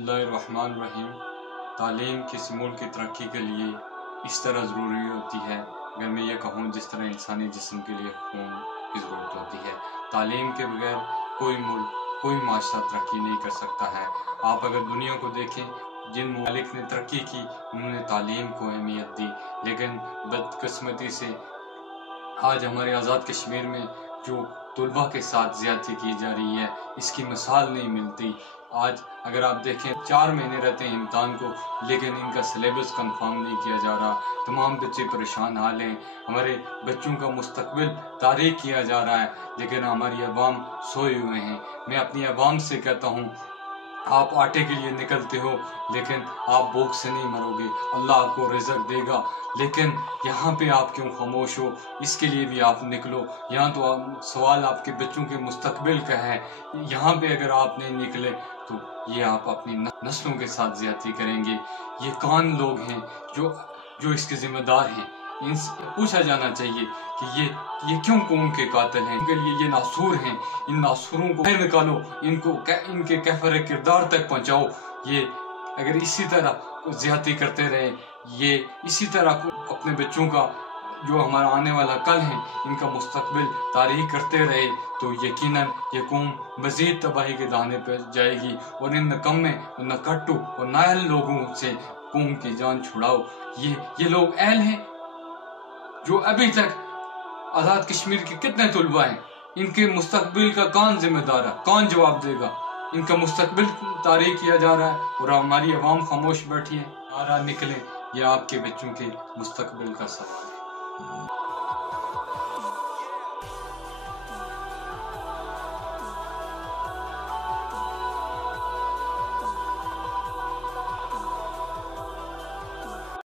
बिस्मिल्लाहिर्रहमानिर्रहीम। तालीम किसी मुल्क की तरक्की के लिए इस तरह ज़रूरी होती है, अगर मैं ये कहूँ जिस तरह इंसानी जिस्म के लिए खून की ज़रूरत होती है। तालीम के बगैर कोई मुल्क, कोई माशरा तरक्की नहीं कर सकता है। आप अगर दुनिया को देखें, जिन मुमालिक ने तरक्की की उन्होंने तालीम को अहमियत दी, लेकिन बदकिस्मती से आज हमारे आज़ाद कश्मीर में जो तलबा के साथ ज़्यादती की जा रही है, इसकी मिसाल नहीं मिलती। आज अगर आप देखें 4 महीने रहते हैं इम्तहान को, लेकिन इनका सिलेबस कंफर्म नहीं किया जा रहा। तमाम बच्चे परेशान हाल हैं, हमारे बच्चों का मुस्तकबिल तारीख किया जा रहा है, लेकिन हमारी अवाम सोए हुए हैं। मैं अपनी अवाम से कहता हूँ, आप आटे के लिए निकलते हो, लेकिन आप भूख से नहीं मरोगे, अल्लाह आपको रिज़्क देगा। लेकिन यहाँ पे आप क्यों खामोश हो? इसके लिए भी आप निकलो। यहाँ तो सवाल आपके बच्चों के मुस्तकबिल का है। यहाँ पे अगर आप नहीं निकले तो ये आप अपनी नस्लों के साथ ज़्यादती करेंगे। ये कौन लोग हैं जो इसके ज़िम्मेदार हैं? इनसे पूछा जाना चाहिए कि ये क्यों कौम के कातिल हैं? इनके लिए ये नासूर हैं। इन नासूरों को बाहर निकालो, इनके कहफर किरदार तक पहुँचाओ। ये अगर इसी तरह ज़्यादती करते रहे, ये इसी तरह अपने बच्चों का जो हमारा आने वाला कल है, इनका मुस्तकबिल तारीख करते रहे, तो यकीनन ये कौम मज़ीद तबाही के दाने पर जाएगी। और इन नकम्मे और नकट्टू और नाअहल लोगों से कौम की जान छुड़ाओ। ये लोग अहल हैं जो अभी तक आज़ाद कश्मीर के कितने तलबा हैं, इनके मुस्तकबिल का कौन जिम्मेदार है? कौन जवाब देगा? इनका मुस्तकबिल तारीख किया जा रहा है और हमारी अवाम खामोश बैठी है। नारा निकले, ये आपके बच्चों के मुस्तकबिल का सवाल है।